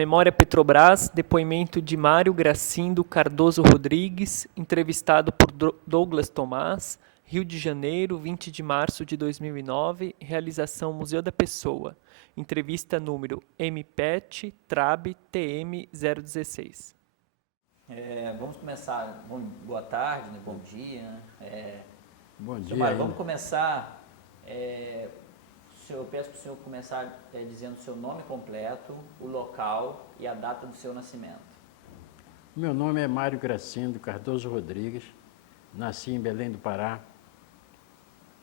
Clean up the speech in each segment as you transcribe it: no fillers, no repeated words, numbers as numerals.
Memória Petrobras, depoimento de Mário Gracindo Cardoso Rodrigues, entrevistado por Douglas Tomás, Rio de Janeiro, 20 de março de 2009, realização Museu da Pessoa, entrevista número MPET TRAB TM 016. Vamos começar, boa tarde, né? Bom dia. Bom dia. Mário, vamos começar, eu peço para o senhor começar dizendo o seu nome completo, o local e a data do seu nascimento. Meu nome é Mário Gracindo Cardoso Rodrigues, nasci em Belém do Pará,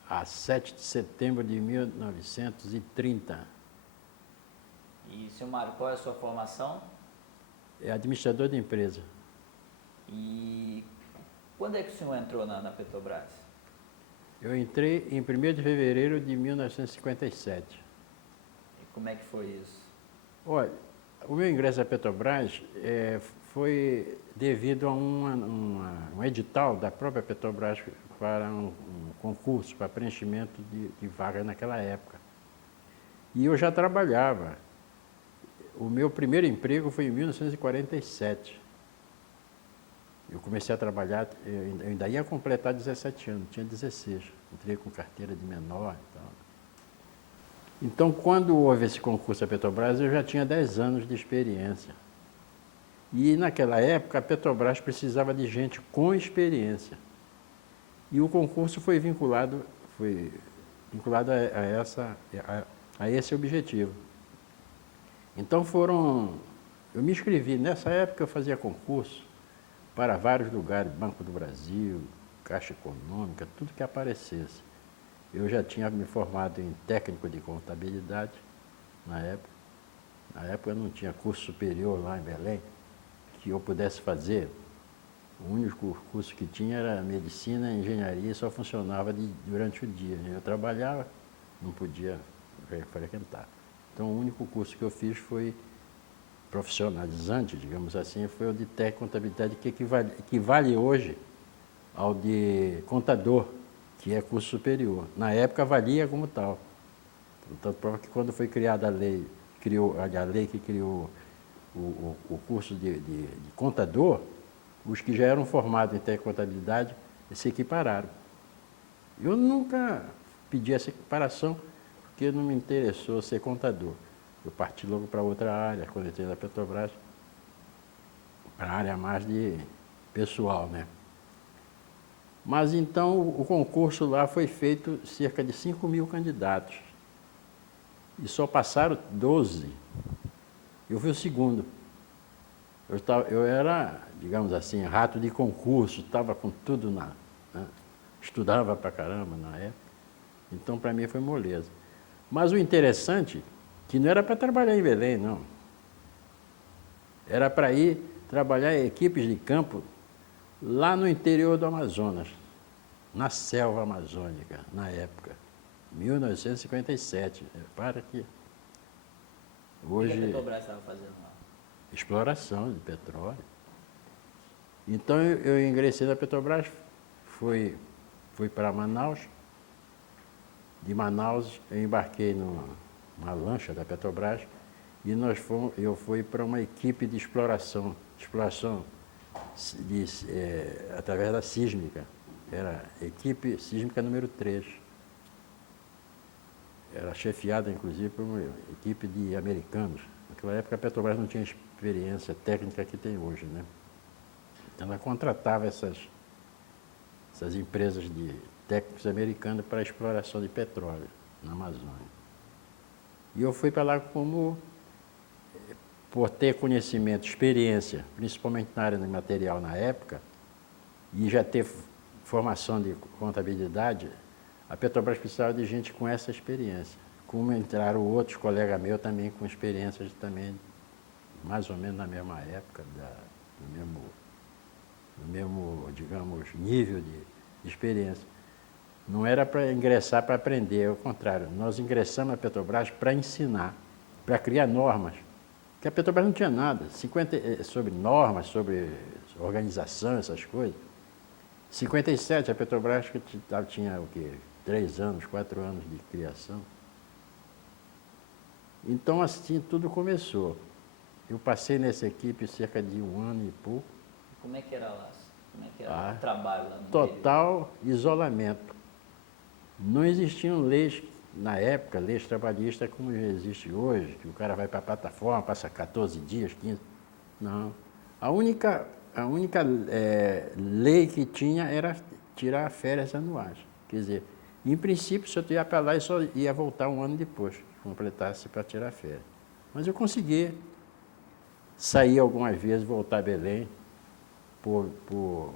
a 7 de setembro de 1930. E, senhor Mário, qual é a sua formação? É administrador de empresa. E quando é que o senhor entrou na Petrobras? Eu entrei em 1º de fevereiro de 1957. E como é que foi isso? Olha, o meu ingresso à Petrobras foi devido a um edital da própria Petrobras para um concurso para preenchimento de vagas naquela época. E eu já trabalhava. O meu primeiro emprego foi em 1947. Eu comecei a trabalhar, eu ainda ia completar 17 anos, tinha 16. Entrei com carteira de menor e tal. Então, quando houve esse concurso à Petrobras, eu já tinha 10 anos de experiência. E naquela época, a Petrobras precisava de gente com experiência. E o concurso foi vinculado a esse objetivo. Então eu me inscrevi, nessa época eu fazia concurso para vários lugares, Banco do Brasil, Caixa Econômica, tudo que aparecesse. Eu já tinha me formado em técnico de contabilidade na época. Na época não tinha curso superior lá em Belém que eu pudesse fazer. O único curso que tinha era medicina e engenharia e só funcionava durante o dia. Eu trabalhava, não podia frequentar. Então o único curso que eu fiz foi profissionalizante, digamos assim, foi o de técnico de contabilidade, que equivale hoje ao de contador, que é curso superior. Na época valia como tal. Portanto, prova que quando foi criada a lei que criou o curso de contador, os que já eram formados em técnico de contabilidade se equipararam. Eu nunca pedi essa equiparação, porque não me interessou ser contador. Eu parti logo para outra área, quando entrei na Petrobras, para a área mais de pessoal, né? Mas então o concurso lá foi feito cerca de 5.000 candidatos. E só passaram 12. Eu fui o segundo. Eu era, digamos assim, rato de concurso, estava com tudo né? Estudava pra caramba na época. Então para mim foi moleza. Mas o interessante que não era para trabalhar em Belém, não. Era para ir trabalhar em equipes de campo lá no interior do Amazonas, na selva amazônica, na época, 1957. Para que hoje... O que a Petrobras estava fazendo lá? Exploração de petróleo. Então eu ingressei na Petrobras, fui para Manaus. De Manaus eu embarquei numa lancha da Petrobras e eu fui para uma equipe de exploração através da sísmica. Era equipe sísmica número 3. Era chefiada, inclusive, por uma equipe de americanos. Naquela época a Petrobras não tinha experiência técnica que tem hoje, né? Então ela contratava essas empresas de técnicos americanos para a exploração de petróleo na Amazônia. E eu fui para lá por ter conhecimento, experiência, principalmente na área de material na época, e já ter formação de contabilidade, a Petrobras precisava de gente com essa experiência. Como entraram outros colegas meus também com experiências também, mais ou menos na mesma época, no mesmo, digamos, nível de experiência. Não era para ingressar para aprender, ao contrário, nós ingressamos na Petrobras para ensinar, para criar normas. Porque a Petrobras não tinha nada, sobre normas, sobre organização, essas coisas. Em 57, a Petrobras tinha o quê? 3 anos, 4 anos de criação. Então, assim, tudo começou. Eu passei nessa equipe cerca de 1 ano e pouco. Como é que era lá? Como é que era o trabalho lá no período? Total isolamento. Não existiam leis, na época, leis trabalhistas como existe hoje, que o cara vai para a plataforma, passa 14 dias, 15. Não. A única lei que tinha era tirar férias anuais. Quer dizer, em princípio, se eu ia para lá, eu só ia voltar 1 ano depois, que completasse para tirar férias. Mas eu consegui sair algumas vezes, voltar a Belém, por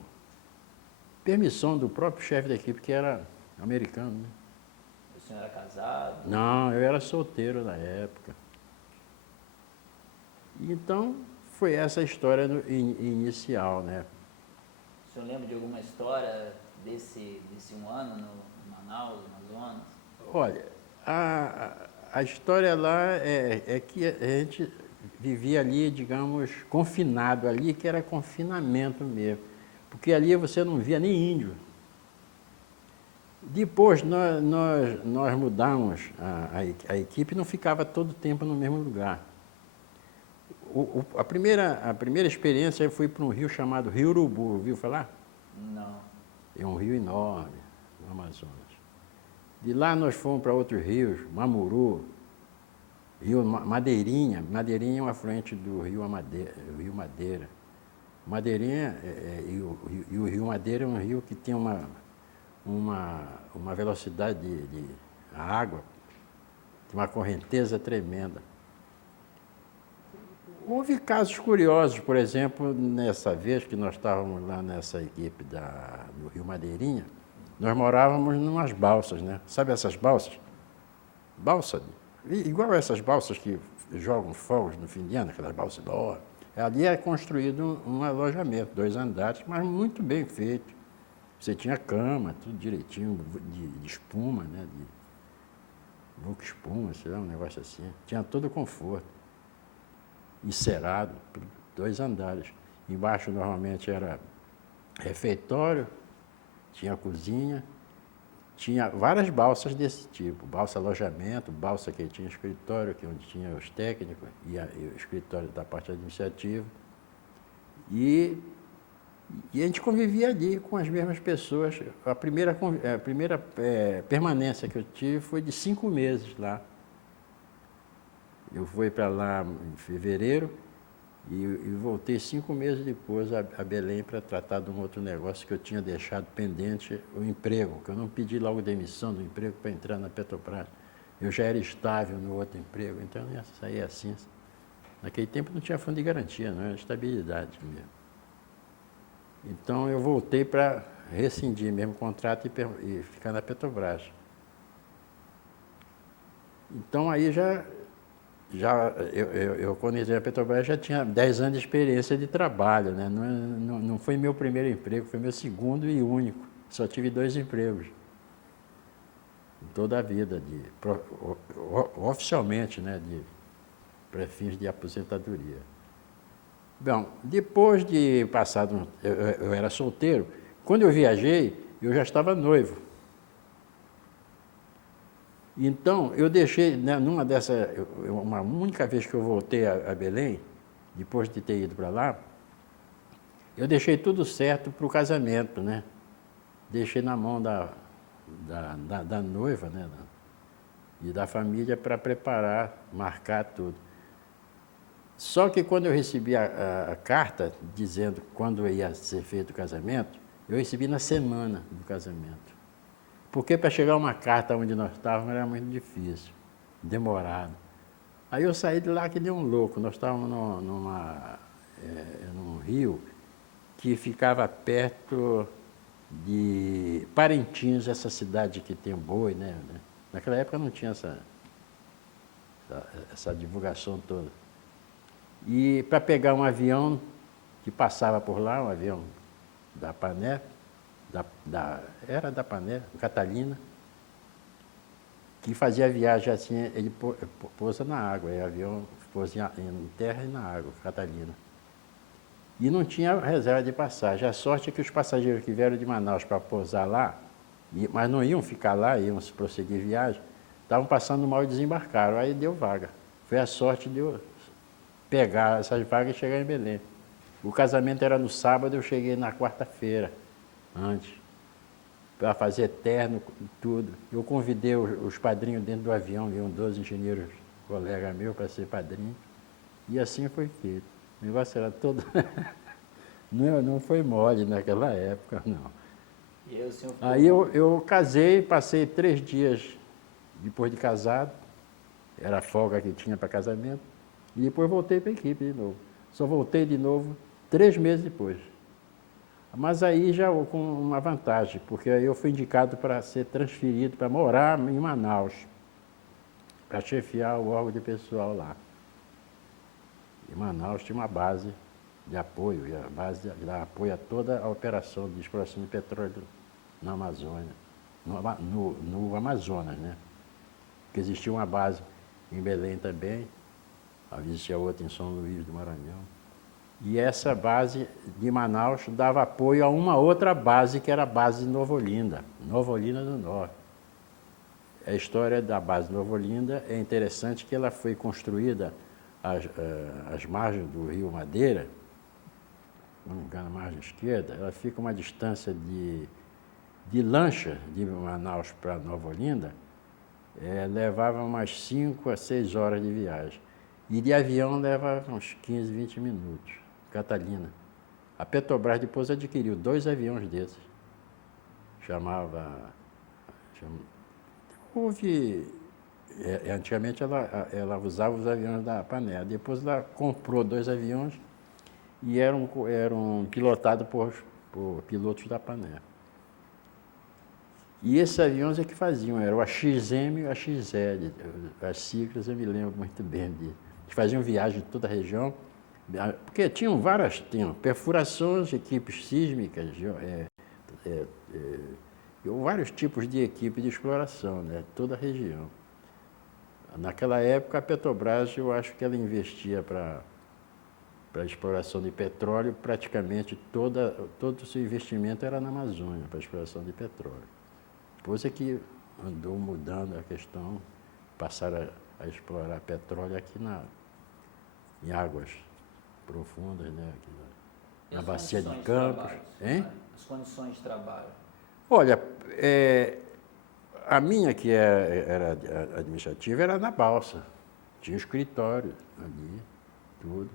permissão do próprio chefe da equipe, que era americano, né? O senhor era casado? Não, eu era solteiro na época. Então, foi essa a história inicial, né? O senhor lembra de alguma história desse 1 ano no Manaus, Amazonas? Olha, a história lá é que a gente vivia ali, digamos, confinado ali, que era confinamento mesmo. Porque ali você não via nem índio. Depois nós mudamos a equipe, não ficava todo o tempo no mesmo lugar. A primeira experiência foi para um rio chamado Rio Urubu, ouviu falar? Não. É um rio enorme no Amazonas. De lá nós fomos para outros rios, Mamuru, Rio Madeirinha. Madeirinha é um afluente do Rio Madeira. Madeirinha e o Rio Madeira é um rio que tem uma velocidade de água, tem uma correnteza tremenda. Houve casos curiosos, por exemplo, nessa vez que nós estávamos lá nessa equipe do Rio Madeirinha, nós morávamos em umas balsas, né? Sabe essas balsas? Balsa, igual essas balsas que jogam fogos no fim de ano, aquelas balsas enormes. Ali é construído um alojamento, 2 andares, mas muito bem feito. Você tinha cama, tudo direitinho, de espuma, né? De boca espuma, sei lá, um negócio assim. Tinha todo o conforto. Encerado, 2 andares. Embaixo normalmente era refeitório, tinha cozinha, tinha várias balsas desse tipo, balsa alojamento, balsa que tinha escritório, que onde tinha os técnicos, e o escritório da parte administrativa. E a gente convivia ali com as mesmas pessoas. A primeira permanência que eu tive foi de 5 meses lá. Eu fui para lá em fevereiro e voltei 5 meses depois a Belém para tratar de um outro negócio que eu tinha deixado pendente, o emprego, que eu não pedi logo demissão do emprego para entrar na Petrobras. Eu já era estável no outro emprego, então eu ia sair assim. Naquele tempo não tinha fundo de garantia, não era estabilidade mesmo. Então eu voltei para rescindir mesmo o contrato e ficar na Petrobras. Então aí eu quando entrei na Petrobras já tinha 10 anos de experiência de trabalho, né? Não foi meu primeiro emprego, foi meu segundo e único. Só tive 2 empregos em toda a vida, oficialmente, né? Para fins de aposentadoria. Bom, depois de passado, eu era solteiro, quando eu viajei, eu já estava noivo. Então, eu deixei, né, uma única vez que eu voltei a Belém, depois de ter ido para lá, eu deixei tudo certo para o casamento, né? Deixei na mão da noiva, né? E da família para preparar, marcar tudo. Só que quando eu recebi a carta dizendo quando ia ser feito o casamento, eu recebi na semana do casamento. Porque para chegar uma carta onde nós estávamos era muito difícil, demorado. Aí eu saí de lá que nem um louco. Nós estávamos num rio que ficava perto de Parintins, essa cidade que tem boi, né? Naquela época não tinha essa divulgação toda. E para pegar um avião que passava por lá, um avião da Pané, era da Pané, Catalina, que fazia a viagem assim, ele pousa na água, o avião pousa em terra e na água, Catalina. E não tinha reserva de passagem. A sorte é que os passageiros que vieram de Manaus para pousar lá, mas não iam ficar lá, iam se prosseguir viagem, estavam passando mal e desembarcaram, aí deu vaga. Foi a sorte de eu pegar essas vagas e chegar em Belém. O casamento era no sábado, eu cheguei na quarta-feira, antes, para fazer terno e tudo. Eu convidei os padrinhos dentro do avião, iam 12 engenheiros, colega meu, para ser padrinho. E assim foi feito. O negócio era todo... não foi mole naquela época, não. E aí o senhor ficou... Aí eu casei, passei 3 dias depois de casado, era a folga que tinha para casamento, e depois voltei para a equipe de novo. Só voltei de novo 3 meses depois. Mas aí já com uma vantagem, porque aí eu fui indicado para ser transferido, para morar em Manaus, para chefiar o órgão de pessoal lá. Em Manaus tinha uma base de apoio, e a base dá apoio a toda a operação de exploração de petróleo na Amazônia, no Amazonas, né? Porque existia uma base em Belém também, existia outra em São Luís do Maranhão. E essa base de Manaus dava apoio a uma outra base, que era a base de Nova Olinda do Norte. A história da base de Nova Olinda é interessante, que ela foi construída às margens do rio Madeira, não me engano, na margem esquerda. Ela fica a uma distância de lancha de Manaus para Nova Olinda, levava umas 5 a 6 horas de viagem. E de avião leva uns 15, 20 minutos. Catalina. A Petrobras depois adquiriu 2 aviões desses. Antigamente ela usava os aviões da Panela. Depois ela comprou 2 aviões e eram pilotados por pilotos da Panela. E esses aviões é que faziam, era o AXM e o AXL. As siglas eu me lembro muito bem disso. Eles faziam viagem em toda a região, porque tinham perfurações, equipes sísmicas, vários tipos de equipe de exploração, né, toda a região. Naquela época, a Petrobras, eu acho que ela investia para a exploração de petróleo, praticamente todo o seu investimento era na Amazônia, para a exploração de petróleo. Depois é que andou mudando a questão, passaram a explorar petróleo aqui em águas profundas, né, aqui na Bacia de Campos. As condições de trabalho? Olha, a minha, que era administrativa, era na balsa. Tinha escritório ali, tudo.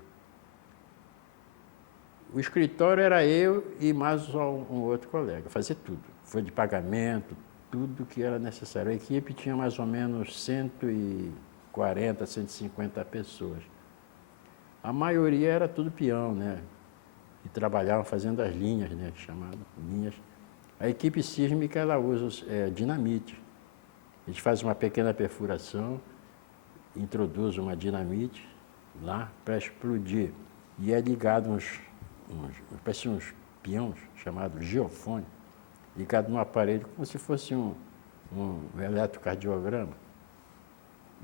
O escritório era eu e mais um outro colega, fazia tudo. Foi de pagamento, tudo que era necessário. A equipe tinha mais ou menos 140, 150 pessoas. A maioria era tudo peão, né? E trabalhavam fazendo as linhas, né? Chamadas linhas. A equipe sísmica, ela usa dinamite. A gente faz uma pequena perfuração, introduz uma dinamite lá para explodir. E é ligado parece uns peões chamados geofone, ligado num aparelho como se fosse um eletrocardiograma.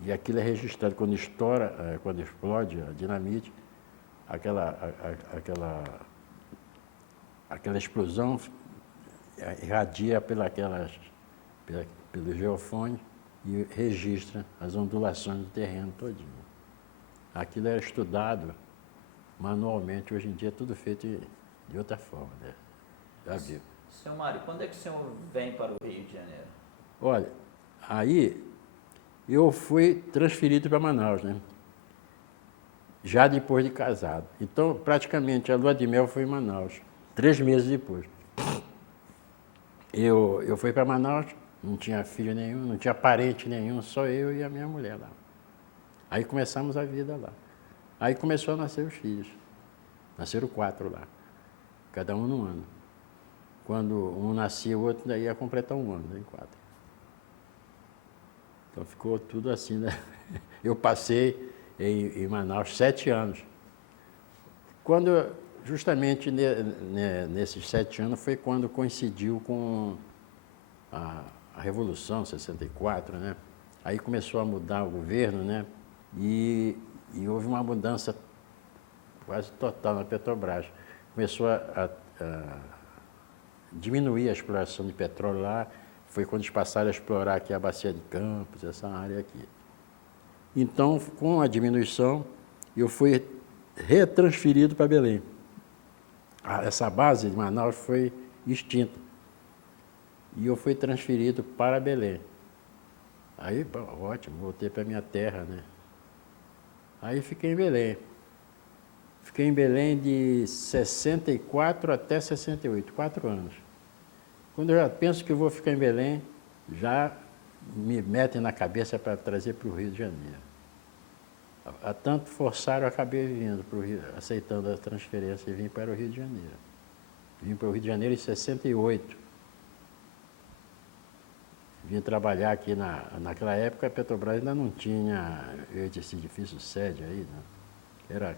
E aquilo é registrado quando estoura, quando explode a dinamite, aquela explosão irradia pelo geofone e registra as ondulações do terreno todinho. Aquilo era estudado manualmente, hoje em dia é tudo feito de outra forma, né? Já viu. Senhor Mário, quando é que o senhor vem para o Rio de Janeiro? Olha, aí eu fui transferido para Manaus, né? Já depois de casado. Então, praticamente, a lua de mel foi em Manaus, 3 meses depois. Eu fui para Manaus, não tinha filho nenhum, não tinha parente nenhum, só eu e a minha mulher lá. Aí começamos a vida lá. Aí começou a nascer os filhos. Nasceram 4 lá, cada um num ano. Quando um nascia, o outro daí ia completar um ano, em 4. Então ficou tudo assim, né? Eu passei em Manaus 7 anos. Quando, justamente nesses 7 anos, foi quando coincidiu com a Revolução, 64, né? Aí começou a mudar o governo, né? E houve uma mudança quase total na Petrobras. Começou a diminuir a exploração de petróleo lá. Foi quando eles passaram a explorar aqui a Bacia de Campos, essa área aqui. Então, com a diminuição, eu fui retransferido para Belém. Essa base de Manaus foi extinta. E eu fui transferido para Belém. Aí, pô, ótimo, voltei para minha terra, né? Aí fiquei em Belém. Fiquei em Belém de 64 até 68, 4 anos. Quando eu já penso que eu vou ficar em Belém, já me metem na cabeça para trazer para o Rio de Janeiro. A tanto forçaram, eu acabei vindo para o Rio, aceitando a transferência e vim para o Rio de Janeiro. Vim para o Rio de Janeiro em 68. Vim trabalhar aqui naquela época, a Petrobras ainda não tinha esse edifício sede aí, né? Era,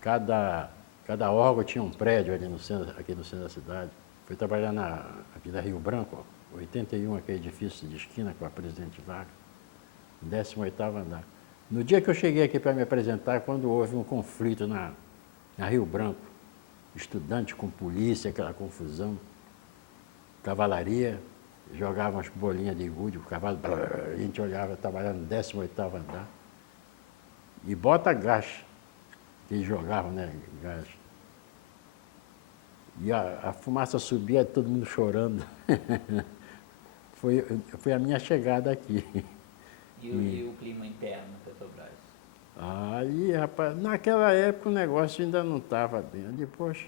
cada órgão tinha um prédio ali no centro, aqui no centro da cidade. Fui trabalhar aqui na Rio Branco, 81, aquele edifício de esquina com a Presidente Vargas, 18º andar. No dia que eu cheguei aqui para me apresentar, quando houve um conflito na Rio Branco, estudante com polícia, aquela confusão, cavalaria, jogavam as bolinhas de gude, o cavalo, a gente olhava, trabalhando no 18º andar. E bota gás, que eles jogavam, né, gás. E a fumaça subia, todo mundo chorando. Foi a minha chegada aqui. E o clima interno na Petrobras? Aí, rapaz, naquela época o negócio ainda não estava bem. Depois,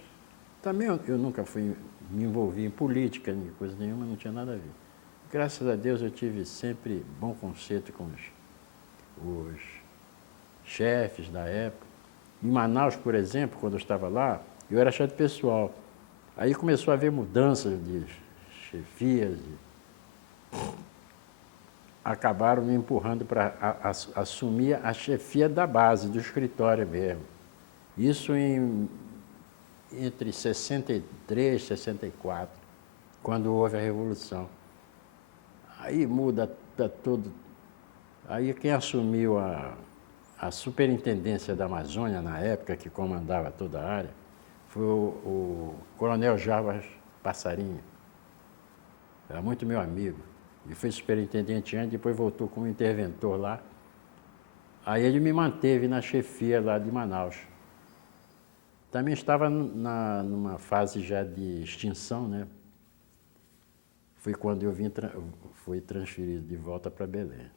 também eu nunca me envolvi em política, nem coisa nenhuma, não tinha nada a ver. Graças a Deus eu tive sempre bom conceito com os chefes da época. Em Manaus, por exemplo, quando eu estava lá, eu era chefe pessoal. Aí começou a haver mudanças de chefias. Acabaram me empurrando para assumir a chefia da base, do escritório mesmo. Isso entre 63 e 64, quando houve a Revolução. Aí muda tudo. Aí quem assumiu a superintendência da Amazônia, na época, que comandava toda a área, foi o Coronel Jarbas Passarinho. Era muito meu amigo. Ele foi superintendente antes, depois voltou como interventor lá. Aí ele me manteve na chefia lá de Manaus. Também estava numa fase já de extinção, né? Foi quando eu fui transferido de volta para Belém.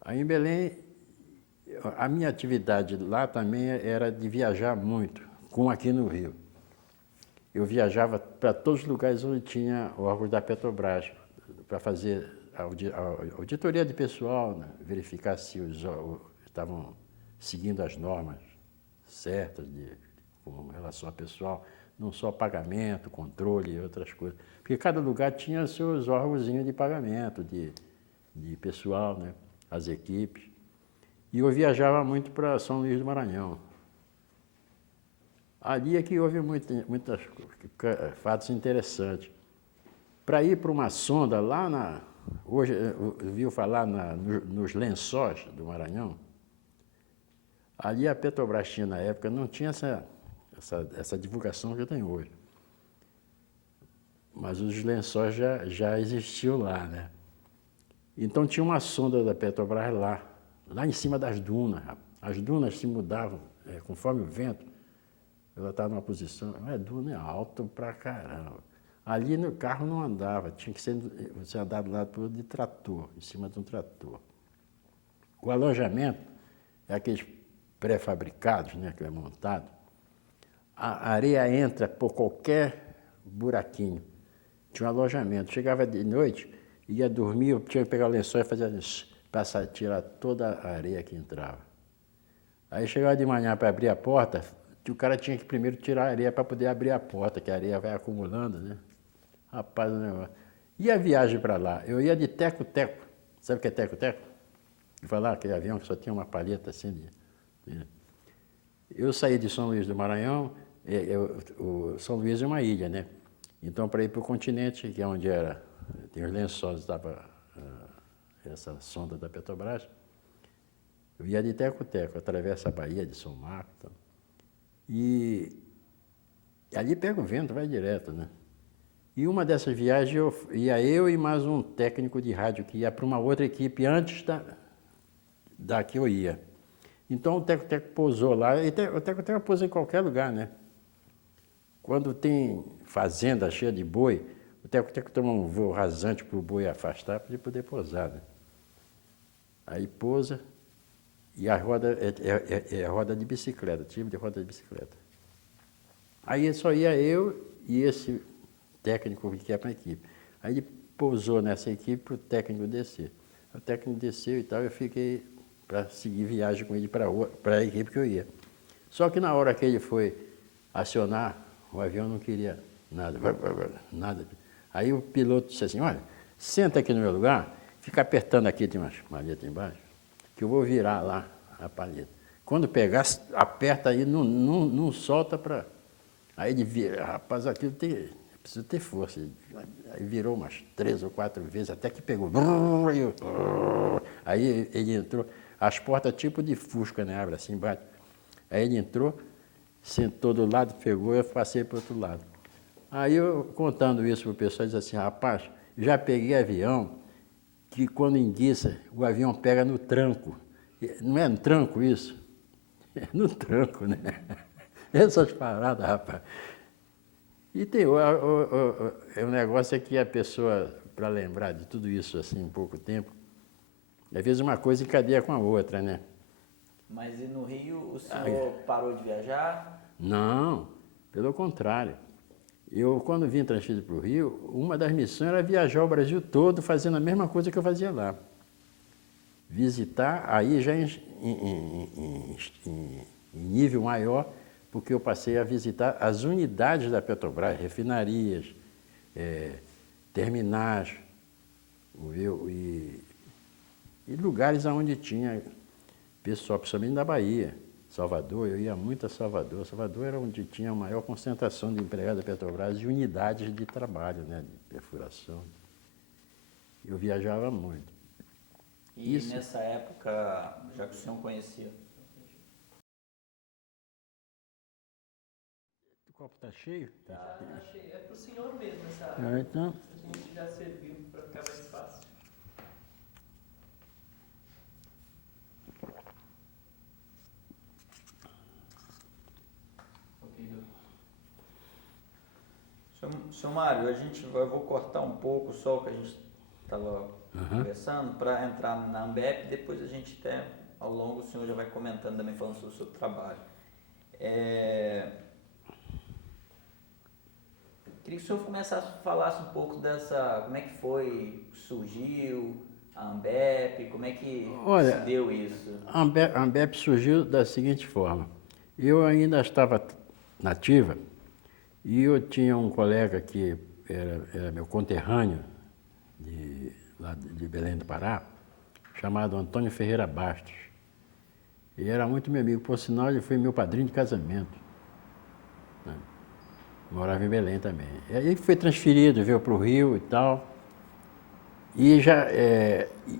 Aí em Belém, a minha atividade lá também era de viajar muito, como aqui no Rio. Eu viajava para todos os lugares onde tinha órgãos da Petrobras, para fazer a auditoria de pessoal, né? Verificar se estavam seguindo as normas certas com relação ao pessoal, não só pagamento, controle e outras coisas. Porque cada lugar tinha seus órgãozinhos de pagamento, de pessoal, né? As equipes. E eu viajava muito para São Luís do Maranhão. Ali é que houve muitos fatos interessantes. Para ir para uma sonda lá hoje, ouviu falar nos Lençóis do Maranhão? Ali a Petrobras tinha, na época, não tinha essa divulgação que tem hoje. Mas os Lençóis já existiam lá, né? Então tinha uma sonda da Petrobras lá em cima das dunas. As dunas se mudavam conforme o vento. Ela estava numa posição, a duna é alta pra caramba. Ali no carro não andava, tinha que ser você andar do lado de trator, em cima de um trator. O alojamento é aqueles pré-fabricados, né, que é montado. A areia entra por qualquer buraquinho. Tinha um alojamento. Chegava de noite, ia dormir, eu tinha que pegar o lençol e fazer isso, para tirar toda a areia que entrava. Aí chegava de manhã para abrir a porta, o cara tinha que primeiro tirar a areia para poder abrir a porta, que a areia vai acumulando, né? Rapaz, o negócio. E a viagem para lá? Eu ia de teco-teco. Sabe o que é teco-teco? Vai lá, aquele avião que só tinha uma palheta assim. Eu saí de São Luís do Maranhão, o São Luís é uma ilha, né? Então, para ir para o continente, que é onde tem os lençóis, estava essa sonda da Petrobras, eu ia de teco-teco, atravessa a Baía de São Marcos. Então. E ali pega o vento, vai direto, né? E uma dessas viagens ia eu e mais um técnico de rádio que ia para uma outra equipe antes da que eu ia. Então o teco-teco pousou lá, e o teco-teco pousa em qualquer lugar, né? Quando tem fazenda cheia de boi, o teco-teco toma um voo rasante para o boi afastar para ele poder pousar, né? Aí pousa e a roda é roda de bicicleta, tipo de roda de bicicleta. Aí só ia eu e esse técnico que é para a equipe. Aí ele pousou nessa equipe para o técnico descer. O técnico desceu e tal, eu fiquei para seguir viagem com ele para a equipe que eu ia. Só que na hora que ele foi acionar, o avião não queria nada, nada. Aí o piloto disse assim, olha, senta aqui no meu lugar, fica apertando aqui, tem umas malhetas embaixo, que eu vou virar lá a palheta. Quando pegar, aperta aí, não solta para... Aí ele vira, rapaz, aquilo precisa ter força. Aí virou umas 3 ou 4 vezes, até que pegou. Aí ele entrou, as portas tipo de fusca, né? Abre assim, bate. Aí ele entrou, sentou do lado, pegou, eu passei para o outro lado. Aí eu, contando isso para o pessoal, disse assim, rapaz, já peguei avião, que quando enguiça, o avião pega no tranco. Não é no tranco isso? É no tranco, né? Essas paradas, rapaz. E tem o negócio é que a pessoa, para lembrar de tudo isso assim em pouco tempo, às vezes uma coisa encadeia com a outra, né? Mas e no Rio o senhor parou de viajar? Não, pelo contrário. Eu, quando vim transferido para o Rio, uma das missões era viajar o Brasil todo fazendo a mesma coisa que eu fazia lá. Visitar, aí já em nível maior, porque eu passei a visitar as unidades da Petrobras, refinarias, terminais, e lugares onde tinha pessoal, principalmente da Bahia. Salvador, eu ia muito a Salvador. Salvador era onde tinha a maior concentração de empregados da Petrobras e unidades de trabalho, né, de perfuração. Eu viajava muito. E Isso. nessa época, já que o senhor conhecia... O copo está cheio? Tá cheio. É pro senhor mesmo essa Então, A gente já serviu para ficar mais fácil. Ok, Senhor Mário, eu vou cortar um pouco só o que a gente estava conversando para entrar na Ambep, depois a gente até, ao longo, o senhor já vai comentando também, falando sobre o seu trabalho. Queria que o senhor falasse um pouco como é que foi, surgiu a Ambep, como é que olha, se deu isso? a Ambep surgiu da seguinte forma. Eu ainda estava nativa e eu tinha um colega que era meu conterrâneo, lá de Belém do Pará, chamado Antônio Ferreira Bastos. E era muito meu amigo, por sinal ele foi meu padrinho de casamento. Né? Morava em Belém também. E aí foi transferido, veio para o Rio e tal. E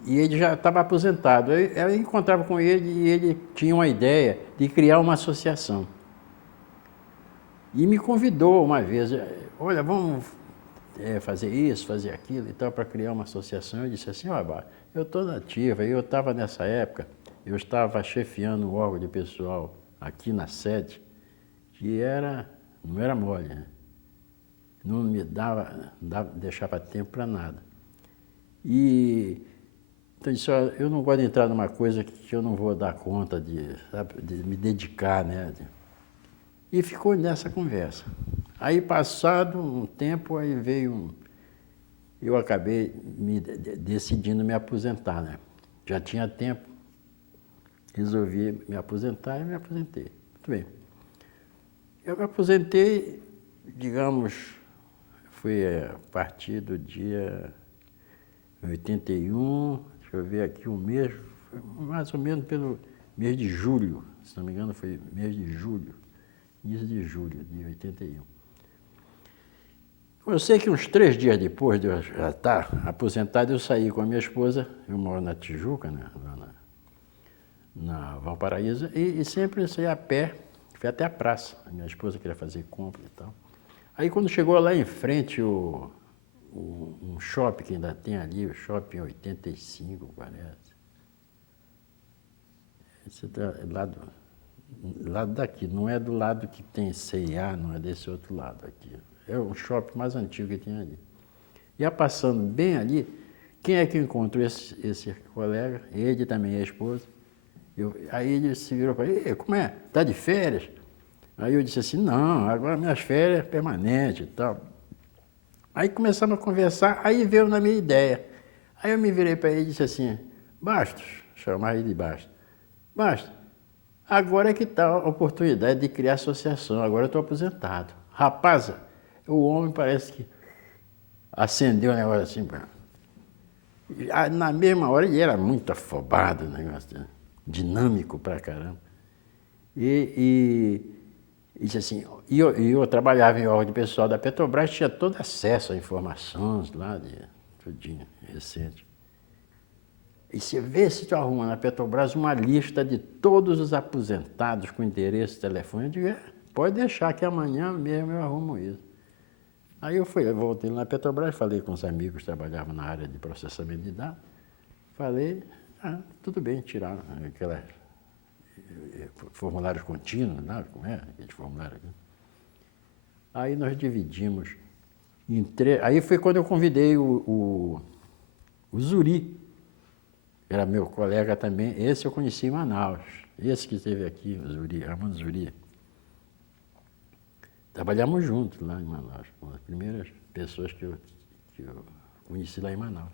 ele já estava aposentado. Eu encontrava com ele e ele tinha uma ideia de criar uma associação. E me convidou uma vez, olha, vamos fazer isso, fazer aquilo e tal, para criar uma associação. Eu disse assim, ó, eu estou nativa, eu estava nessa época, eu estava chefiando um órgão de pessoal aqui na sede, que não era mole, né? Não me deixava tempo para nada. E então eu disse, olha, eu não gosto de entrar numa coisa que eu não vou dar conta de me dedicar, né? E ficou nessa conversa. Aí, passado um tempo, aí eu acabei decidindo me aposentar, né? Já tinha tempo, resolvi me aposentar e me aposentei. Muito bem. Eu me aposentei, digamos, foi a partir do dia 81, deixa eu ver aqui o mês, mais ou menos pelo mês de julho, se não me engano foi mês de julho, início de julho de 81. Eu sei que uns 3 dias depois de eu já estar aposentado, eu saí com a minha esposa, eu moro na Tijuca, né, lá na Valparaíso, e sempre saí a pé, fui até a praça. A minha esposa queria fazer compra e tal. Aí quando chegou lá em frente um shopping que ainda tem ali, o shopping 85, parece. Você está lado daqui, não é do lado que tem C&A, não é desse outro lado aqui. É o shopping mais antigo que tem ali. Ia passando bem ali, quem é que encontrou esse colega? Ele também é a esposa. Aí ele se virou para ele, como é? Está de férias? Aí eu disse assim, não, agora minhas férias é permanente e tal. Aí começamos a conversar, aí veio na minha ideia. Aí eu me virei para ele e disse assim, Bastos, chamar ele de Bastos. Bastos, agora é que está a oportunidade de criar associação, agora eu estou aposentado. Rapaz, o homem parece que acendeu o negócio assim. Na mesma hora ele era muito afobado, negócio dinâmico pra caramba. E disse assim, eu trabalhava em órgão de pessoal da Petrobras, tinha todo acesso a informações lá, tudinho, recente. E você vê se tu arruma na Petrobras uma lista de todos os aposentados com endereço, telefone, eu digo, pode deixar que amanhã mesmo eu arrumo isso. Aí eu voltei lá na Petrobras, falei com os amigos que trabalhavam na área de processamento de dados, falei, tudo bem, tirar aqueles formulários contínuos, né? Como é aquele formulário aqui? Aí nós dividimos em três. Aí foi quando eu convidei o Zuri, que era meu colega também, esse eu conheci em Manaus, esse que esteve aqui, o Zuri, Armando Zuri. Trabalhamos juntos lá em Manaus, uma das primeiras pessoas que eu conheci lá em Manaus.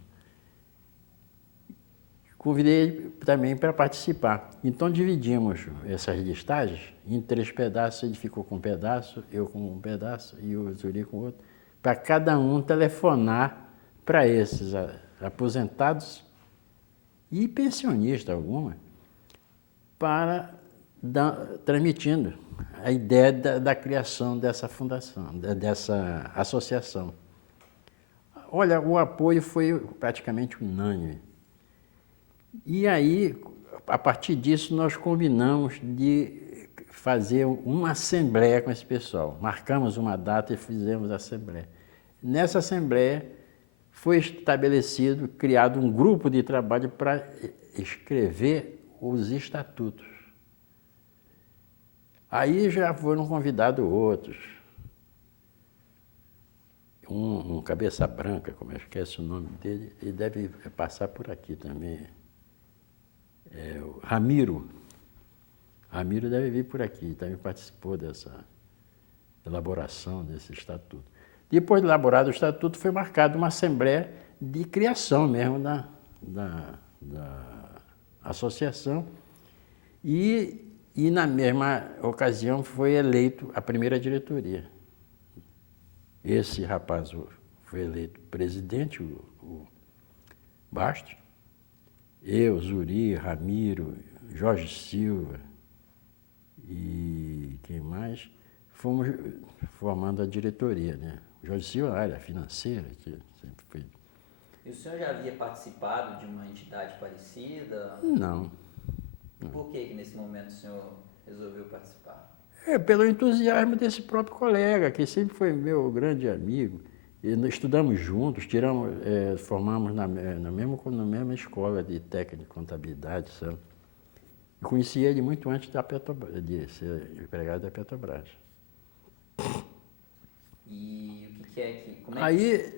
Convidei ele também para participar. Então dividimos essas listagens em 3 pedaços, ele ficou com um pedaço, eu com um pedaço e o Zuri com outro, para cada um telefonar para esses aposentados e pensionistas alguma, para transmitindo a ideia da criação dessa fundação, dessa associação. Olha, o apoio foi praticamente unânime. E aí, a partir disso, nós combinamos de fazer uma assembleia com esse pessoal. Marcamos uma data e fizemos a assembleia. Nessa assembleia, foi estabelecido, criado um grupo de trabalho para escrever os estatutos. Aí já foram convidados outros. Um cabeça branca, como eu esqueço o nome dele, ele deve passar por aqui também. O Ramiro. Ramiro deve vir por aqui, também participou dessa elaboração desse estatuto. Depois de elaborado o estatuto, foi marcada uma assembleia de criação mesmo da associação e na mesma ocasião foi eleito a primeira diretoria. Esse rapaz foi eleito presidente, o Bastos, eu, Zuri, Ramiro, Jorge Silva e quem mais, fomos formando a diretoria, né? O Jorge Silva, na área financeira, que sempre foi. E o senhor já havia participado de uma entidade parecida? Não. Por que nesse momento o senhor resolveu participar? Pelo entusiasmo desse próprio colega, que sempre foi meu grande amigo. E nós estudamos juntos, formamos na mesma escola de técnica de contabilidade, sabe? Eu conheci ele muito antes de ser empregado da Petrobras. E o que é que...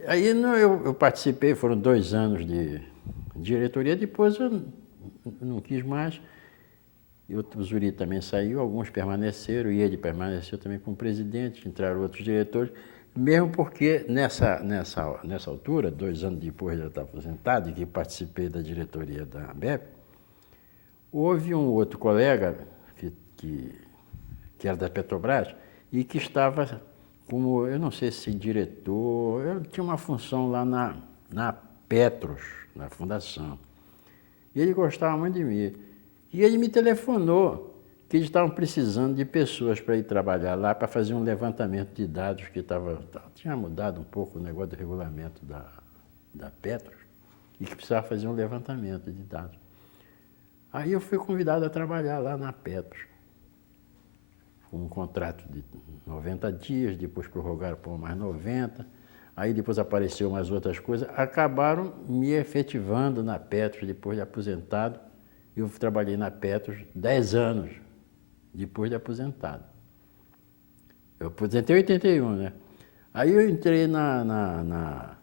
Aí eu participei, foram 2 anos de diretoria, depois eu não quis mais. O Zuri também saiu, alguns permaneceram, e ele permaneceu também como presidente, entraram outros diretores, mesmo porque nessa altura, 2 anos depois de eu estar aposentado e que participei da diretoria da ABEP, houve um outro colega que era da Petrobras e que estava como, eu não sei se diretor, eu tinha uma função lá na Petros, na fundação. E ele gostava muito de mim. E ele me telefonou que eles estavam precisando de pessoas para ir trabalhar lá, para fazer um levantamento de dados que tinha mudado um pouco o negócio do regulamento da Petros e que precisava fazer um levantamento de dados. Aí eu fui convidado a trabalhar lá na Petros, com um contrato de 90 dias, depois prorrogaram por mais 90, aí depois apareceu mais outras coisas, acabaram me efetivando na Petros depois de aposentado. eu trabalhei na Petros 10 anos depois de aposentado. Eu aposentei em 81, né? Aí eu entrei na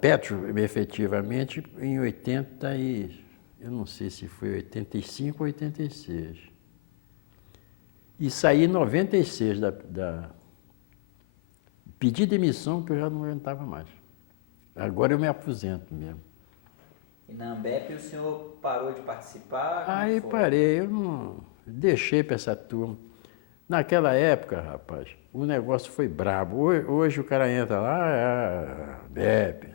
Petros, efetivamente, em 80 e... eu não sei se foi 85 ou 86. E saí em 96 pedi demissão que eu já não aguentava mais. Agora eu me aposento mesmo. E na Ambep o senhor parou de participar? Como Aí foi? parei, eu não deixei para essa turma. Naquela época, rapaz, o negócio foi brabo. Hoje o cara entra lá, bebe.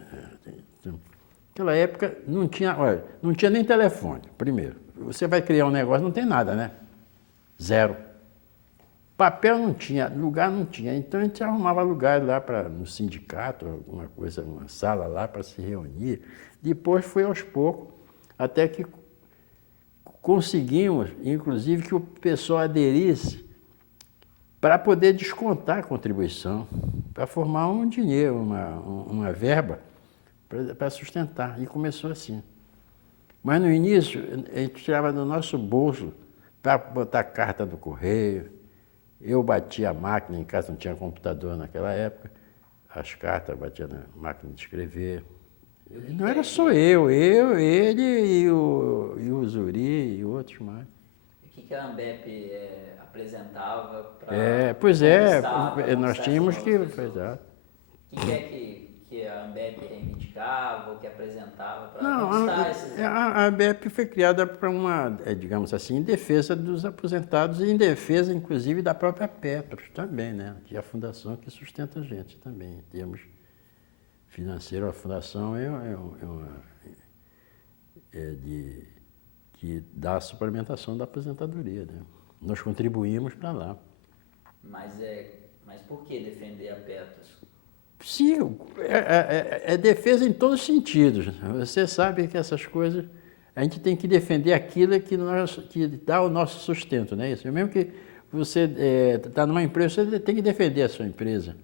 Naquela época não tinha, olha, não tinha nem telefone, primeiro. Você vai criar um negócio, não tem nada, né? Zero. Papel não tinha, lugar não tinha. Então a gente arrumava lugar lá no sindicato, alguma coisa, uma sala lá para se reunir. Depois foi aos poucos, até que conseguimos, inclusive, que o pessoal aderisse para poder descontar a contribuição, para formar um dinheiro, uma verba para sustentar. E começou assim. Mas no início, a gente tirava do nosso bolso para botar carta do correio. Eu batia a máquina, em casa não tinha computador naquela época, as cartas batia na máquina de escrever. E não era só eu, ele e o Zuri e outros mais. O que a Ambep apresentava para Pois é, conquistar nós essas tínhamos novas que... pessoas? Exato. O que é que a Ambep reivindicava, o que apresentava para Não, conquistar esses... a ABEP foi criada para uma, digamos assim, em defesa dos aposentados e em defesa, inclusive, da própria Petros também, né? Que é a fundação que sustenta a gente também, em termos financeiros. A fundação que dá a suplementação da aposentadoria, né? Nós contribuímos para lá. Mas por que defender a Petros? Sim, é defesa em todos os sentidos. Você sabe que essas coisas, a gente tem que defender aquilo que dá o nosso sustento, não é isso? Mesmo que você está numa empresa, você tem que defender a sua empresa.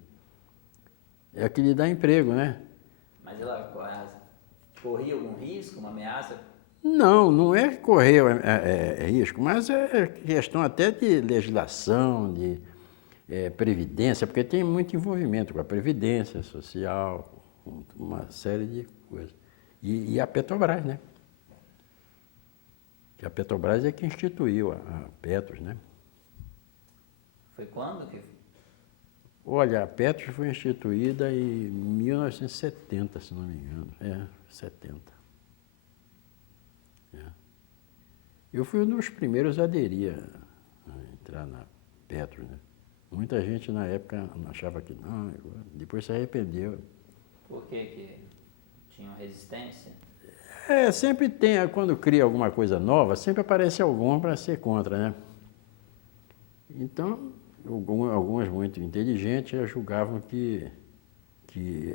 É o que lhe dá emprego, né? Mas ela corria algum risco, uma ameaça? Não, não é correr risco, mas é questão até de legislação, de previdência, porque tem muito envolvimento com a previdência social, com uma série de coisas. E a Petrobras, né? Que a Petrobras é que instituiu a Petros, né? Foi quando que... Olha, a Petros foi instituída em 1970, se não me engano. 70. Eu fui um dos primeiros a aderir a entrar na Petros, né? Muita gente na época achava que não, depois se arrependeu. Por que tinham resistência? Sempre tem, quando cria alguma coisa nova, sempre aparece algum para ser contra, né? Então, alguns muito inteligentes julgavam que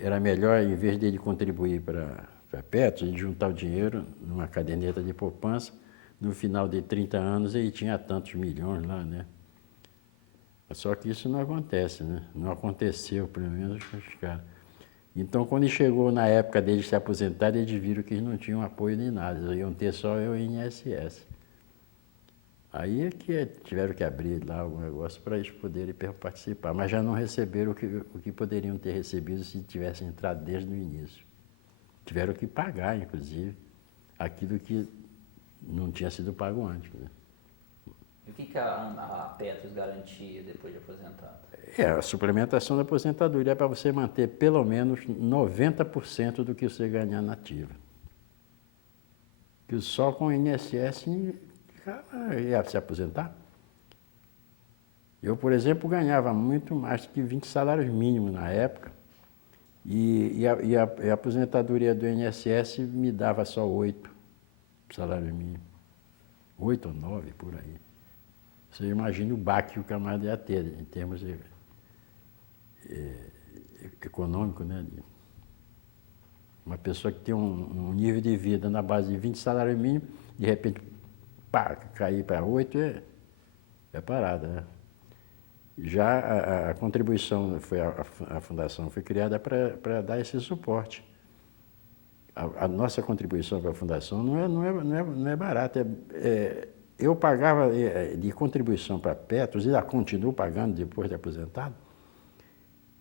era melhor, em vez dele contribuir para a Petros, ele juntar o dinheiro numa caderneta de poupança, no final de 30 anos ele tinha tantos milhões lá, né? Só que isso não acontece, né? Não aconteceu, pelo menos com os caras. Então, quando chegou na época deles se aposentarem, eles viram que eles não tinham apoio nem nada, eles iam ter só o INSS. Aí é que tiveram que abrir lá algum negócio para eles poderem participar, mas já não receberam o que poderiam ter recebido se tivessem entrado desde o início. Tiveram que pagar, inclusive, aquilo que não tinha sido pago antes, né? E o que a Petros garantia depois de aposentado? A suplementação da aposentadoria é para você manter pelo menos 90% do que você ganhar na ativa. Que só com o INSS ia se aposentar. Eu, por exemplo, ganhava muito mais que 20 salários mínimos na época. E a aposentadoria do INSS me dava só 8 salários mínimos. 8 ou 9, por aí. Você imagina o baque que o camarada ia ter, em termos econômicos, né? Uma pessoa que tem um nível de vida na base de 20 salários mínimos, de repente, pá, cair para 8 é parada, né? Já a contribuição, a fundação foi criada para dar esse suporte. a nossa contribuição para a fundação não é barata. Eu pagava de contribuição para a Petros, e ainda continuo pagando depois de aposentado,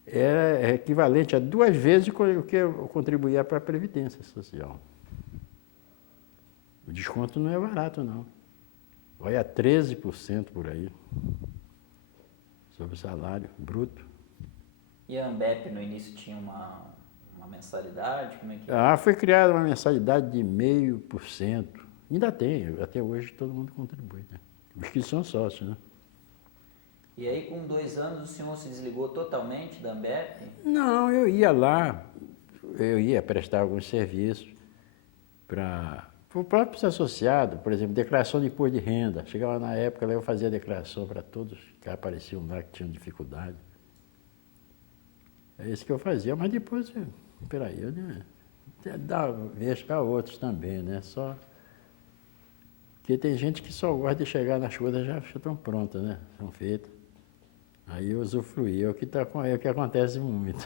é equivalente a 2 vezes o que eu contribuía para a Previdência Social. O desconto não é barato, não. Vai a 13% por aí, sobre o salário bruto. E a Ambep no início tinha uma mensalidade? Como é que Foi criada uma mensalidade de 0,5%. Ainda tem, até hoje todo mundo contribui, né? Os que são sócios, né? E aí, com 2 anos, o senhor se desligou totalmente da Ambep? Não, eu ia lá, eu ia prestar alguns serviços para os próprios associados, por exemplo, declaração de imposto de renda. Chegava na época, lá eu fazia declaração para todos que apareciam lá, que tinham dificuldade. É isso que eu fazia, mas depois, peraí, eu dava vez para outros também, né? Só porque tem gente que só gosta de chegar nas coisas já estão prontas, né? São feitas. Aí eu usufruí, é o que acontece muito.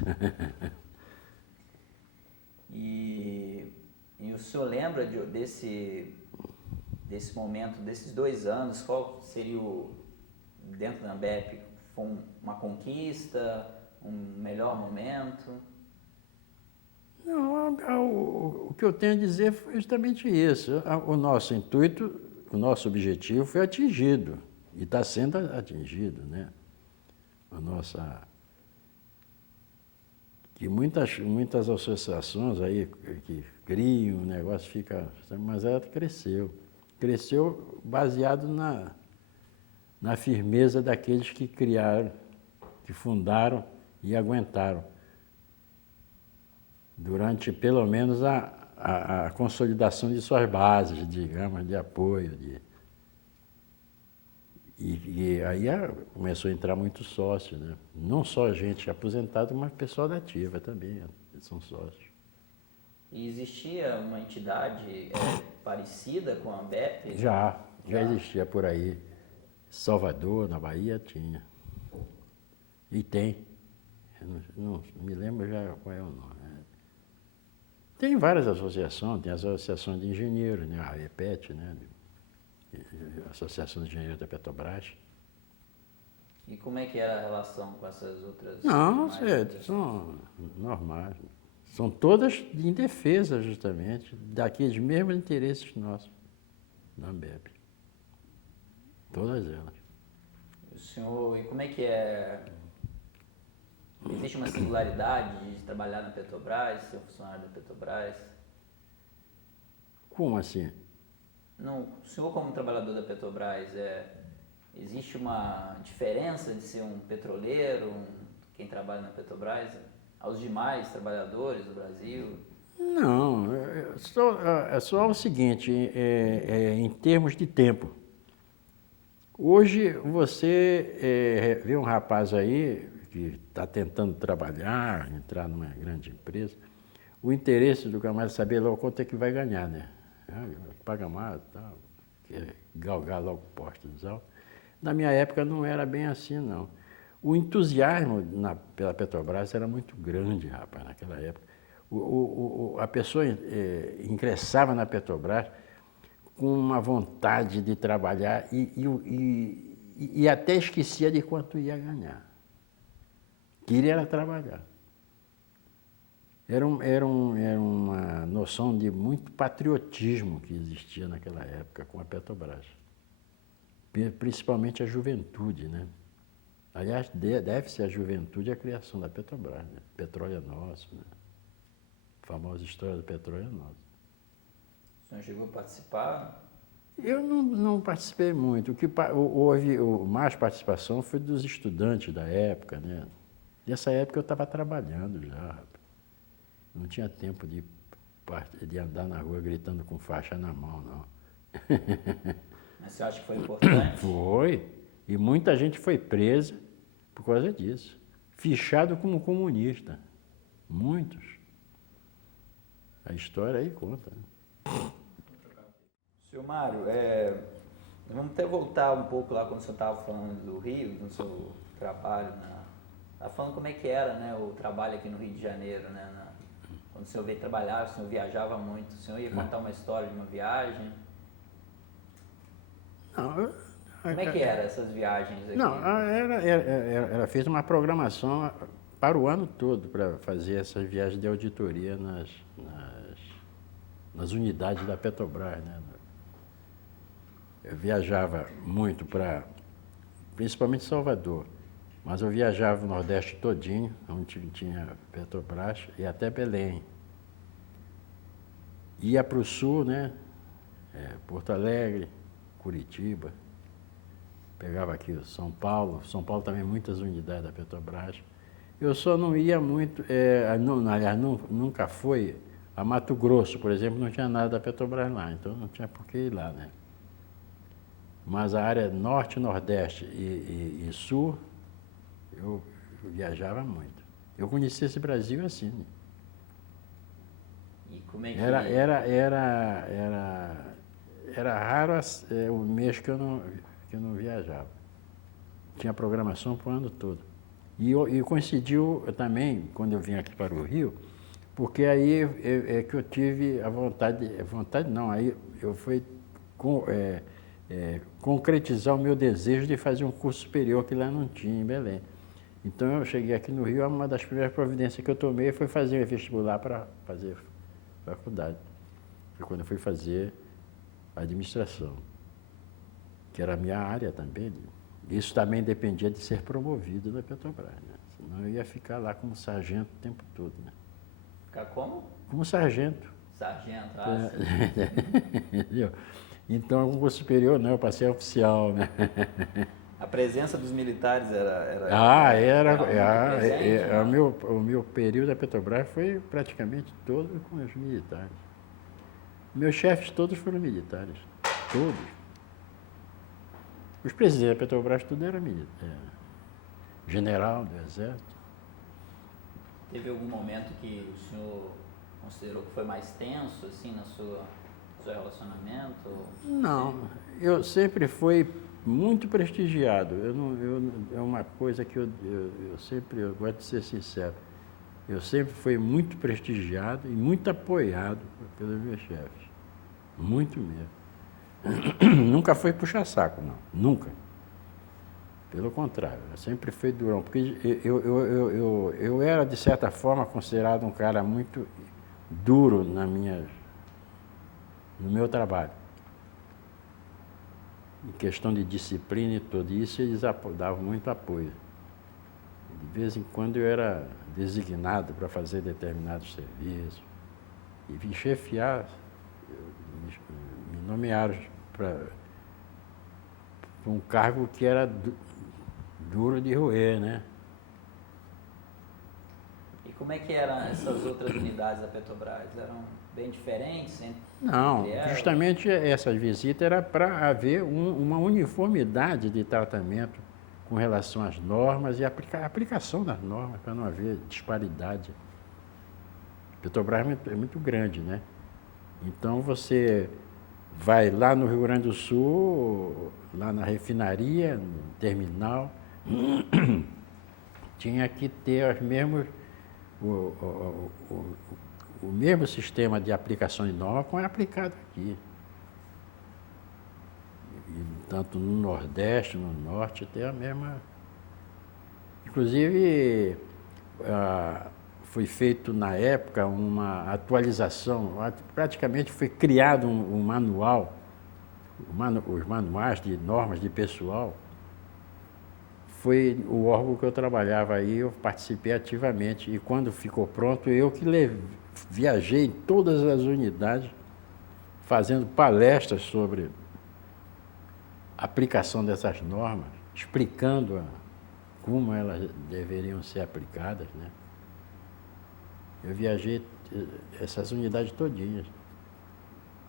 E o senhor lembra desse momento, desses 2 anos, qual seria dentro da Ambep, foi uma conquista, um melhor momento? Não, o que eu tenho a dizer foi justamente isso. O nosso intuito, o nosso objetivo foi atingido, e está sendo atingido, né? Que muitas associações aí que criam, o negócio fica... Mas ela cresceu. Cresceu baseado na firmeza daqueles que criaram, que fundaram e aguentaram. Durante, pelo menos, a consolidação de suas bases, digamos, de apoio. E aí começou a entrar muito sócio, né? Não só gente aposentada, mas pessoal da ativa também, eles são sócios. E existia uma entidade parecida com a Ambep? Já existia por aí. Salvador, na Bahia, tinha. E tem. Eu não me lembro já qual é o nome. Tem várias associações, tem a Associação de Engenheiros, né? A EPET, né? A Associação de Engenheiros da Petrobras. E como é que era a relação com essas outras? Não, são normais. São todas em defesa, justamente, daqueles mesmos interesses nossos, da Ambep. Todas elas. O senhor, e como é que é? Existe uma singularidade de trabalhar na Petrobras, ser funcionário da Petrobras? Como assim? Não, o senhor como trabalhador da Petrobras, existe uma diferença de ser um petroleiro, quem trabalha na Petrobras, aos demais trabalhadores do Brasil? Não, é só o seguinte, em termos de tempo. Hoje você vê um rapaz aí que está tentando trabalhar, entrar numa grande empresa, o interesse do camarada é saber logo quanto é que vai ganhar, né? Paga mais, tal, quer galgar logo o posto dos altos. Na minha época não era bem assim, não. O entusiasmo pela Petrobras era muito grande, rapaz, naquela época. A pessoa ingressava na Petrobras com uma vontade de trabalhar e até esquecia de quanto ia ganhar. Queria trabalhar. Era uma noção de muito patriotismo que existia naquela época com a Petrobras. Principalmente a juventude, né? Aliás, deve-se à juventude a criação da Petrobras, né? Petróleo é nosso, né? A famosa história do petróleo é nosso. O senhor chegou a participar? Eu não participei muito. O que houve mais participação foi dos estudantes da época, né? Nessa época eu estava trabalhando já, rapaz. Não tinha tempo de andar na rua gritando com faixa na mão, não. Mas você acha que foi importante? Foi. E muita gente foi presa por causa disso. Fichado como comunista. Muitos. A história aí conta, né? Senhor Mário, vamos até voltar um pouco lá quando o senhor estava falando do Rio, do seu trabalho. Estava falando como é que era, né, o trabalho aqui no Rio de Janeiro, né, Quando o senhor veio trabalhar, o senhor viajava muito. O senhor ia contar uma história de uma viagem? Não, Como é que eram essas viagens aqui? não, ela fez uma programação para o ano todo para fazer essas viagens de auditoria nas unidades da Petrobras, né? Eu viajava muito principalmente Salvador, mas eu viajava o Nordeste todinho, onde tinha Petrobras, e até Belém. Ia para o Sul, né? Porto Alegre, Curitiba. Pegava aqui o São Paulo também muitas unidades da Petrobras. Eu só não ia muito, aliás, nunca fui a Mato Grosso, por exemplo, não tinha nada da Petrobras lá, então não tinha por que ir lá, né? Mas a área Norte, Nordeste e Sul, eu viajava muito. Eu conheci esse Brasil assim, né? E como é que... Era raro o mês que eu não viajava. Tinha programação para o ano todo. E coincidiu também, quando eu vim aqui para o Rio, porque aí é que eu tive a vontade não, aí eu fui concretizar o meu desejo de fazer um curso superior que lá não tinha, em Belém. Então eu cheguei aqui no Rio, uma das primeiras providências que eu tomei foi fazer vestibular para fazer faculdade. Foi quando eu fui fazer administração, que era a minha área também. Isso também dependia de ser promovido na Petrobras, né? Senão eu ia ficar lá como sargento o tempo todo, né? Ficar como? Como sargento. Sargento, Entendeu? Então, um curso superior, não, eu passei a oficial, né? A presença dos militares era o meu período da Petrobras foi praticamente todo com os militares. Meus chefes todos foram militares, todos. Os presidentes da Petrobras tudo era militar, general do Exército. Teve algum momento que o senhor considerou que foi mais tenso, assim, no seu relacionamento? Não, eu sempre fui muito prestigiado. É uma coisa que eu gosto de ser sincero. Eu sempre fui muito prestigiado e muito apoiado pelos meus chefes. Muito mesmo. Nunca foi puxar saco, não. Nunca. Pelo contrário, eu sempre fui durão. Porque eu era, de certa forma, considerado um cara muito duro no meu trabalho. Em questão de disciplina e tudo isso, eles davam muito apoio. De vez em quando eu era designado para fazer determinados serviços. E vim chefiar, me nomearam para um cargo que era duro de roer, né? E como é que eram essas outras unidades da Petrobras? Eram bem diferentes? Não, justamente essas visitas era para haver uma uniformidade de tratamento com relação às normas e a aplicação das normas, para não haver disparidade. Petrobras é muito grande, né? Então você vai lá no Rio Grande do Sul, lá na refinaria, no terminal, tinha que ter o mesmo sistema de aplicação de norma como é aplicado aqui. E, tanto no Nordeste, no Norte, tem a mesma. Inclusive, foi feito na época uma atualização, praticamente foi criado um manual, os manuais de normas de pessoal. Foi o órgão que eu trabalhava aí, eu participei ativamente. E quando ficou pronto, eu que viajei em todas as unidades, fazendo palestras sobre a aplicação dessas normas, explicando como elas deveriam ser aplicadas, né? Eu viajei essas unidades todinhas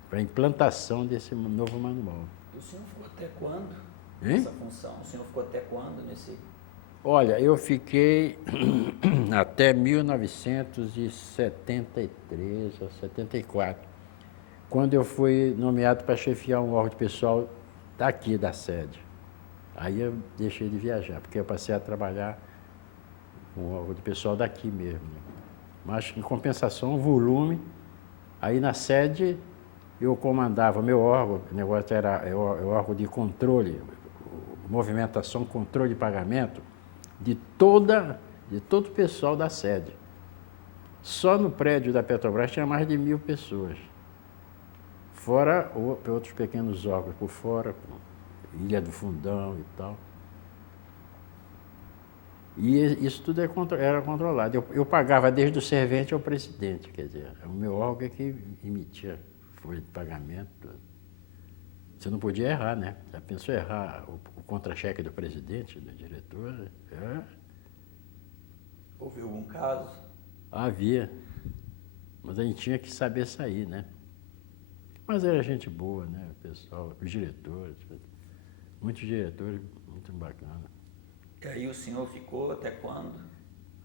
para a implantação desse novo manual. E o senhor ficou até quando nessa função? O senhor ficou até quando nesse... Olha, eu fiquei até 1973 ou 74, quando eu fui nomeado para chefiar um órgão de pessoal daqui da sede. Aí eu deixei de viajar, porque eu passei a trabalhar com o órgão de pessoal daqui mesmo, né? mas em compensação o volume. Aí na sede eu comandava meu órgão, o negócio era o órgão de controle, movimentação, controle de pagamento de todo o pessoal da sede. Só no prédio da Petrobras tinha mais de 1.000 pessoas. Fora outros pequenos órgãos por fora, Ilha do Fundão e tal. E isso tudo era controlado. Eu pagava desde o servente ao presidente, quer dizer, o meu órgão é que emitia folha de pagamento. Tudo. Você não podia errar, né? Já pensou errar o contra-cheque do presidente, do diretor? Houve algum caso? Havia, mas a gente tinha que saber sair, né? Mas era gente boa, né? O pessoal, os diretores, muitos diretores, muito bacana. E aí o senhor ficou até quando?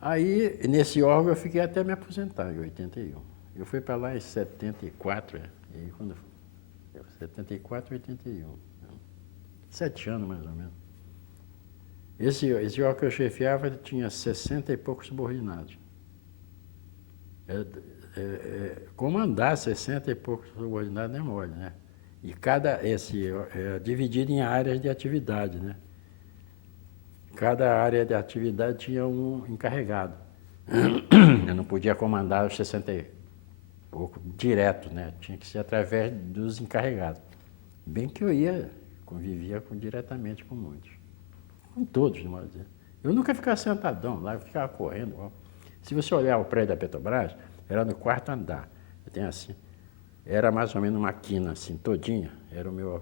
Aí, nesse órgão, eu fiquei até me aposentar, em 81. Eu fui para lá em 74, e aí quando 74, 81. 7 anos, mais ou menos. Esse órgão que eu chefiava tinha 60 e poucos subordinados. Comandar 60 e poucos subordinados não é mole, né? E dividido em áreas de atividade, né? Cada área de atividade tinha um encarregado. Eu não podia comandar os 60 e pouco direto, né? Tinha que ser através dos encarregados. Bem que eu convivia diretamente com muitos. Com todos, de modo a dizer. Eu nunca ficava sentadão lá, eu ficava correndo. Ó. Se você olhar o prédio da Petrobras, era no 4º andar. Tem assim, era mais ou menos uma quina assim, todinha. Era o meu.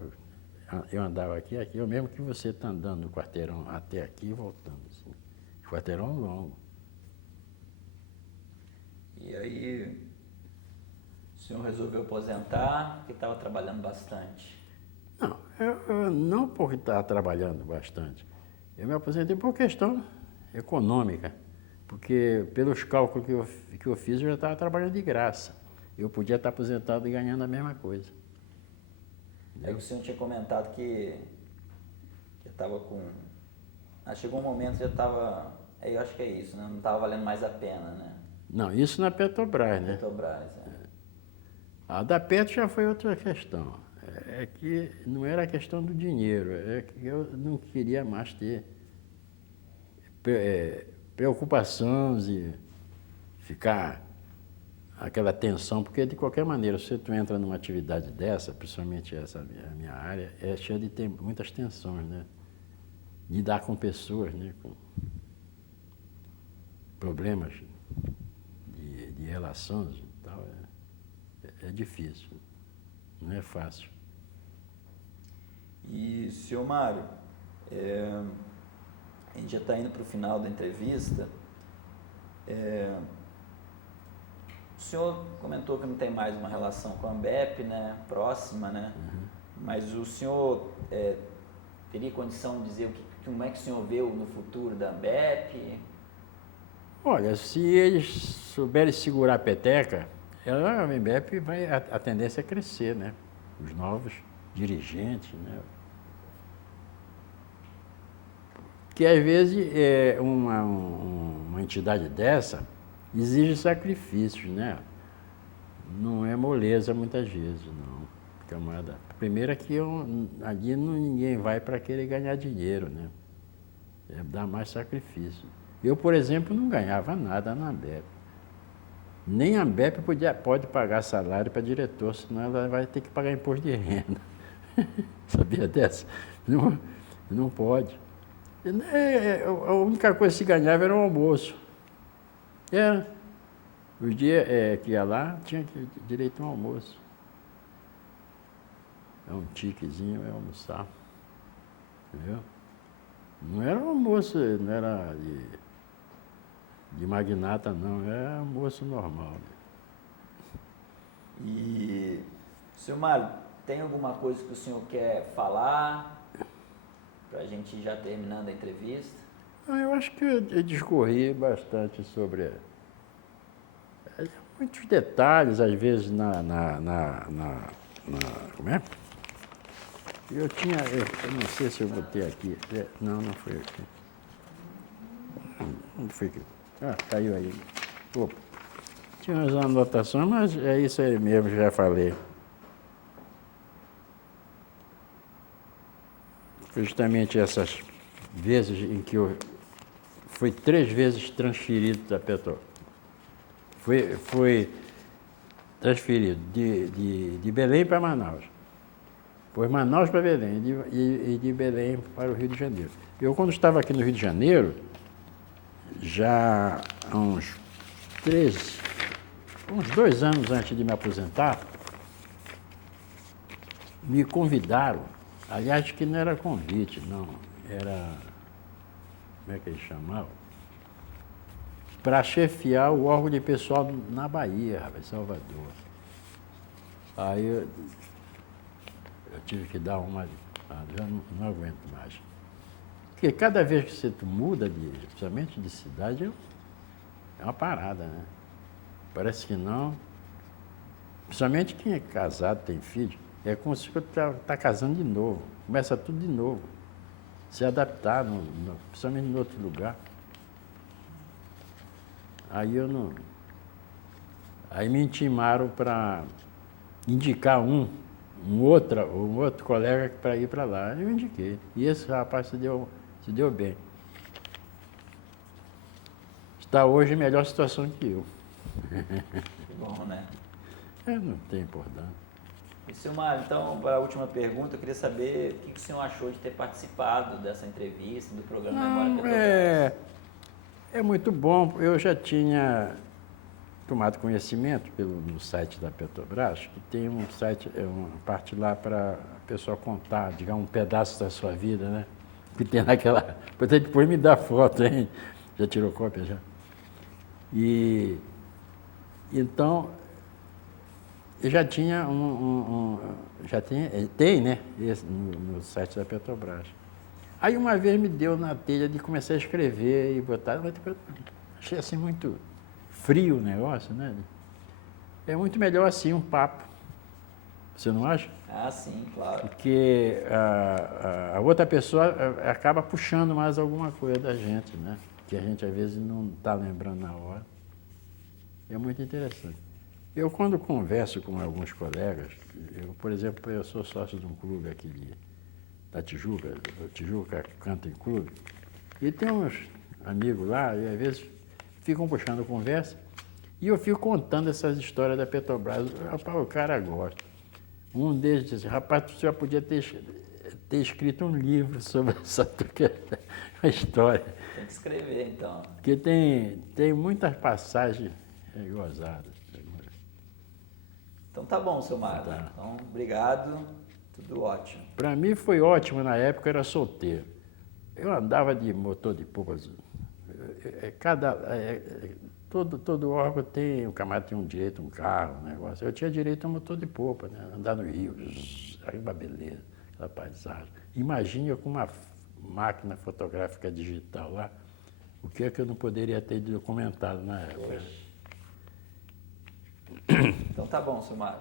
Eu andava aqui, o mesmo que você está andando no quarteirão até aqui e voltando. Assim. Quarteirão longo. E aí, o senhor resolveu aposentar, porque estava trabalhando bastante? Não, eu não porque estava trabalhando bastante. Eu me aposentei por questão econômica, porque pelos cálculos que eu fiz, eu já estava trabalhando de graça. Eu podia estar aposentado e ganhando a mesma coisa. Aí o senhor tinha comentado que estava com... chegou um momento que já estava... Eu acho que é isso, né? Não estava valendo mais a pena, né? Não, isso na Petrobras, né? Petrobras, A da Petro já foi outra questão. É que não era a questão do dinheiro, é que eu não queria mais ter preocupações e ficar aquela tensão, porque de qualquer maneira, se tu entra numa atividade dessa, principalmente a minha área, é cheia de ter muitas tensões, né? Lidar com pessoas, né? Com problemas de relações e tal, é difícil, não é fácil. E, senhor Mário, a gente já está indo para o final da entrevista. O senhor comentou que não tem mais uma relação com a Ambep, né, próxima, né? Uhum. Mas o senhor teria condição de dizer como é que o senhor vê no futuro da Ambep? Olha, se eles souberem segurar a peteca, a Ambep a tendência é crescer, né? Os novos dirigentes, né? Que às vezes uma entidade dessa exige sacrifícios, né? Não é moleza muitas vezes, não, camarada. Primeiro é que ali ninguém vai para querer ganhar dinheiro, né? Dá mais sacrifício. Eu, por exemplo, não ganhava nada na Ambep. Nem a Ambep pode pagar salário para diretor, senão ela vai ter que pagar imposto de renda. Sabia dessa? Não pode. A única coisa que se ganhava era o almoço. Os dias que ia lá, tinha direito a um almoço. Um tiquezinho, almoçar. Entendeu? Não era um almoço, não era de magnata, não. Era almoço normal. E, senhor Mário, tem alguma coisa que o senhor quer falar? Para a gente ir já terminando a entrevista. Eu acho que eu discorri bastante sobre muitos detalhes, às vezes, como é? Eu não sei se eu botei aqui. Não foi aqui. Não foi aqui. Caiu aí. Opa. Tinha umas anotações, mas é isso aí mesmo, já falei. Foi justamente essas vezes em que eu fui 3 vezes transferido da Petrobras. Fui transferido de Belém para Manaus. Depois Manaus para Belém e de Belém para o Rio de Janeiro. Eu, quando estava aqui no Rio de Janeiro, já há uns 2 anos antes de me aposentar, me convidaram, aliás, que não era convite, não, era, como é que eles chamavam? Para chefiar o órgão de pessoal na Bahia, em Salvador. Aí eu tive que dar uma, já não aguento mais. Porque cada vez que você muda, principalmente de cidade, é uma parada, né? Parece que não. Principalmente quem é casado, tem filho, é como se está casando de novo. Começa tudo de novo. Se adaptar, principalmente em outro lugar. Aí eu não. Aí me intimaram para indicar um outro colega para ir para lá. Eu indiquei. E esse rapaz se deu bem. Está hoje em melhor situação que eu. Que bom, né? Não tem importância. E, Silmar, então, para a última pergunta, eu queria saber o que o senhor achou de ter participado dessa entrevista, do programa Memória Petrobras. É muito bom. Eu já tinha tomado conhecimento no site da Petrobras, que tem um site, uma parte lá para a pessoa contar, digamos, um pedaço da sua vida, né? Que tem naquela. Depois me dá foto, hein? Já tirou cópia já? E então eu já tinha tem, né? Esse, no site da Petrobras. Aí uma vez me deu na telha de começar a escrever e botar, mas achei assim muito frio o negócio, né? É muito melhor assim um papo. Você não acha? Ah, sim, claro. Porque a outra pessoa acaba puxando mais alguma coisa da gente, né? Que a gente às vezes não está lembrando na hora. É muito interessante. Eu, quando converso com alguns colegas, por exemplo, eu sou sócio de um clube aqui da Tijuca, Tijuca Canta em Clube, e tem uns amigos lá, e às vezes ficam puxando conversa, e eu fico contando essas histórias da Petrobras. Rapaz, o cara gosta. Um deles disse, rapaz, tu já podia ter escrito um livro sobre essa história. Tem que escrever, então. Porque tem muitas passagens gozadas. Então tá bom, Silmar. Tá. Então, obrigado. Tudo ótimo. Para mim foi ótimo, na época eu era solteiro. Eu andava de motor de polpa. Todo órgão tem, o camarada tem um direito, um carro, um negócio. Eu tinha direito a motor de polpa, né? Andar no rio, aí uma beleza, aquela paisagem. Imagina com uma máquina fotográfica digital lá, o que é que eu não poderia ter documentado na época. Então tá bom, Silmar.